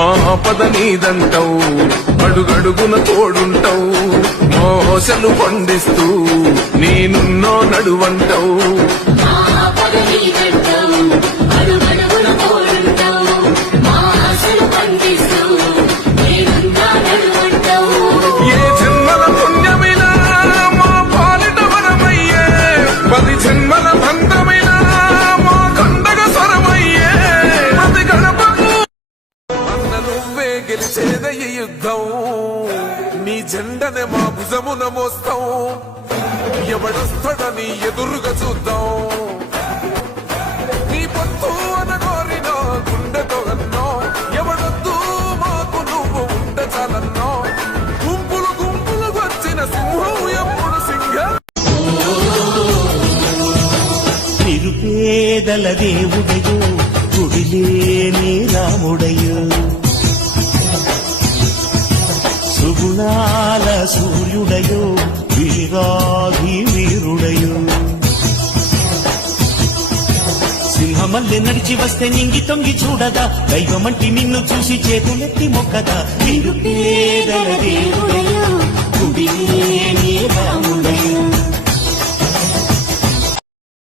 మా ఆపద నీదంటావు, అడుగడుగున తోడుంటావు, మోసలు పండిస్తూ నేనున్నో నడువంటావు. ఏ జన్మల పుణ్యమైనా మా పాలిట వరమయ్యే, 10 జన్మల బంధమైనా మా కండగ స్వరమయ్యే. ప్రతి గణపకు అన్న నువ్వే గెలిచేద ఈ యుద్ధం, నీ జెండనే మా భుజమున మోస్తాం. ఎవడొస్తాడని ఎదురుగా చూద్దాం. నీ పొత్తు అనగోరినో గుండెతో అన్నో, ఎవడొద్దు మాకు నువ్వు ఉండ చాలన్నో. గుంపులు గుంపులు వచ్చిన సింహం ఎప్పుడు సింహం. నిరుపేదల దేవుడయో, గుడిలేని రాముడయో, సుగుణాల సూర్యుడయో, వీరాధి వీరుడయో. సింహమల్లె నడిచి వస్తే నింగి తొంగి చూడదా, దైవమంటి నిన్ను చూసి చేతులెత్తి మొక్కదా. నిరుపేదల దేవుడయో.